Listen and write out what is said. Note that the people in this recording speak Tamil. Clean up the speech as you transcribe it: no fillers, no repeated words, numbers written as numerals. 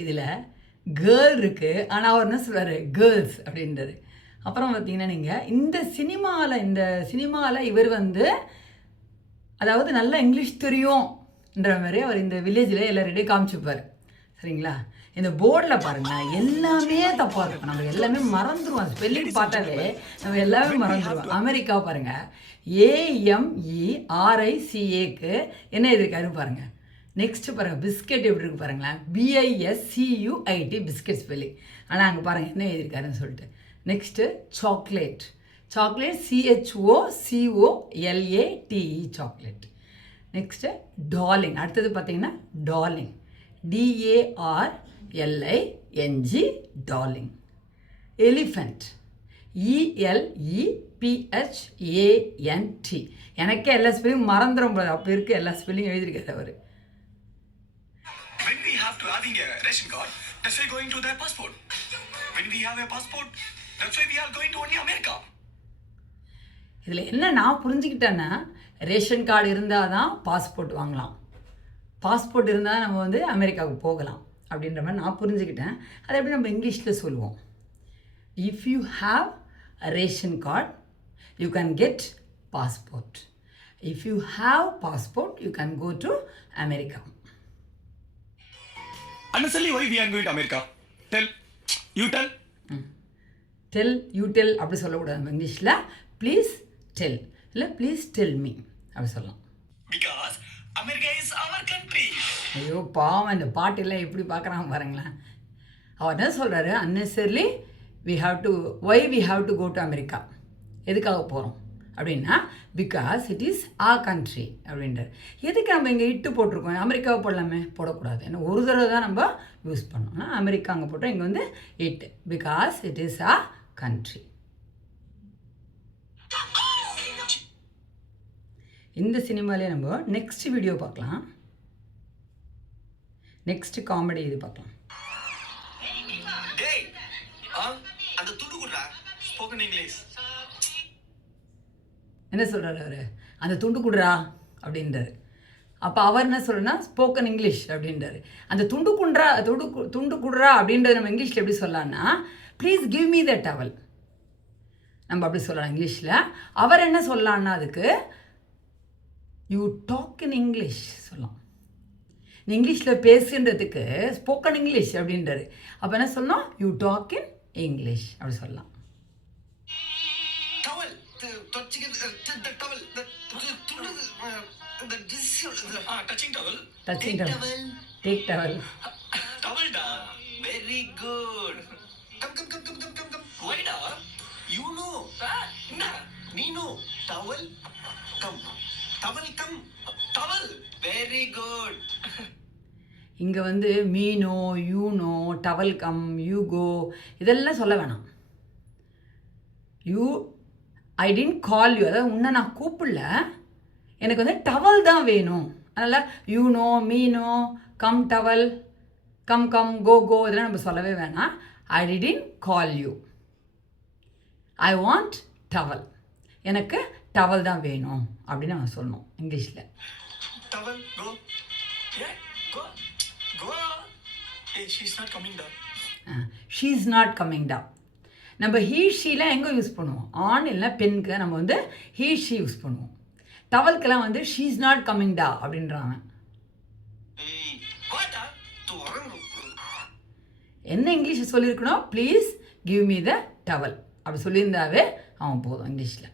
இதில் கேர்ள் இருக்குது, ஆனால் அவர் என்ன சொல்கிறாரு, கேர்ள்ஸ் அப்படின்றது. அப்புறம் பார்த்தீங்கன்னா நீங்கள் இந்த சினிமாவில் இவர் வந்து அதாவது நல்லா இங்கிலீஷ் தெரியும்ன்ற மாதிரி அவர் இந்த வில்லேஜில் எல்லாருடையும் காமிச்சுப்பார். சரிங்களா? இந்த போர்டில் பாருங்கள் எல்லாமே தப்பாக இருக்கும். நம்ம எல்லாமே மறந்துடுவோம். ஸ்பெல்லிங் பார்த்தாலே நம்ம எல்லாமே மறந்துடுவோம். அமெரிக்கா பாருங்கள், AMERICAக்கு என்ன இருக்காரு பாருங்கள். நெக்ஸ்ட்டு பாருங்கள், பிஸ்கெட் எப்படி இருக்குது பாருங்களேன், BISCUIT பிஸ்கெட் ஸ்பெல்லிங். ஆனால் அங்கே பாருங்கள் என்ன எழுதியிருக்காருன்னு சொல்லிட்டு. Next chocolate CHOCOLATE chocolate. Next darling. அடுத்தது பார்த்தீங்கன்னா darling DARLING darling. Elephant ELEPHANT. எனக்கே எல்லா ஸ்பெல்லிங் மறந்துடும் போது, அப்போ இருக்குது எல்லா ஸ்பெல்லிங் எழுதியிருக்காரு அவர். When we have to having a ration card, that's why going to their passport. When we have a passport, that's why we are going to only America. இதில் என்ன நான் புரிஞ்சுக்கிட்டேன்னா, ரேஷன் கார்டு இருந்தால் தான் பாஸ்போர்ட் வாங்கலாம், பாஸ்போர்ட் இருந்தால் நம்ம வந்து அமெரிக்காவுக்கு போகலாம் அப்படின்ற மாதிரி நான் புரிஞ்சுக்கிட்டேன். அதை எப்படி நம்ம இங்கிலீஷில் சொல்லுவோம், if you have a ration card you can get passport. If you have passport you can go to America. Unnecessarily why we are going to America? Tell. You tell. Tell, you tell அப்படி சொல்லக்கூடாது நம்ம இங்கிலீஷில். ப்ளீஸ் டெல் இல்லை ப்ளீஸ் டெல் மீ அப்படி சொல்லலாம். Because America is our country. ஐயோ பாவம், இந்த பாட்டெல்லாம் எப்படி பார்க்குறாங்க பாருங்களேன். அவர் என்ன சொல்கிறாரு, unnecessarily why we have to go to America. எதுக்காக போகிறோம் அப்படின்னா, because it is our country அப்படின்றார். எதுக்கு நம்ம இங்கே இட்டு போட்டிருக்கோம், அமெரிக்காவை போடலாமே, போடக்கூடாது. ஏன்னா ஒரு தடவை தான் நம்ம யூஸ் பண்ணோம்னா அமெரிக்கா அங்கே போட்டோம், இங்கே வந்து it, because it is a country. இந்த சினிமாலே நம்ம நெக்ஸ்ட் வீடியோ பார்க்கலாம். நெக்ஸ்ட் காமெடி இது பார்க்கலாம். அந்த துண்டு குடுறா ஸ்போக்கன் இங்கிலீஷ். என்ன சொல்கிறாரு அவர், அந்த துண்டு குடுறா அப்படின்றாரு. அப்போ அவர் என்ன சொல்கிறேன்னா ஸ்போக்கன் இங்கிலீஷ் அப்படின்றாரு. அந்த துண்டு குடுறா அப்படின்றது நம்ம இங்கிலீஷில் எப்படி சொல்லலாம்னா, please give me the towel நம்ம அப்படி சொல்லலாம் இங்கிலீஷில். அவர் என்ன சொல்லலான்னா அதுக்கு யூ டாக் இன் இங்கிலீஷ் சொல்லலாம். நீ இங்கிலீஷில் பேசுன்றதுக்கு ஸ்போக்கன் இங்கிலீஷ் அப்படின்றாரு. அப்போ என்ன சொல்லணும், யூ டாக் இன் இங்கிலீஷ் அப்படி சொல்லலாம். Touching towel. Touching towel. Take towel. Towel da. Very good. Come. Why da? You know. Na. Me know. Towel. Come. Towel come. Towel. Very good. இங்கே வந்து me know, you know, towel come, you go இதெல்லாம் சொல்ல வேணாம். ஐ டிடன்ட் கால் யூ, அதாவது உன்னை நான் கூப்பிடல, எனக்கு வந்து டவல் தான் வேணும். அதனால் you know, me know, come towel, come go இதெல்லாம் நம்ம சொல்லவே வேணாம். I didn't call you, I want towel, எனக்கு டவல் தான் வேணும் அப்படின்னு நம்ம சொல்லணும் இங்கிலீஷில். Towel, go. Yeah, go. Hey, she's not coming down. She is not coming down. நம்ம ஹீ ஷீலாம் எங்கே யூஸ் பண்ணுவோம், ஆண் இல்லை பெண்ணுக்கு நம்ம வந்து ஹீ ஷீ யூஸ் பண்ணுவோம். டவல்க்கெல்லாம் வந்து ஷீ இஸ் நாட் கம்மிங் டா அப்படின்றாங்க. என்ன இங்கிலீஷ் சொல்லியிருக்கணும், please give me the towel அப்படி சொல்லியிருந்தாவே அவன் போதும் இங்கிலீஷில்.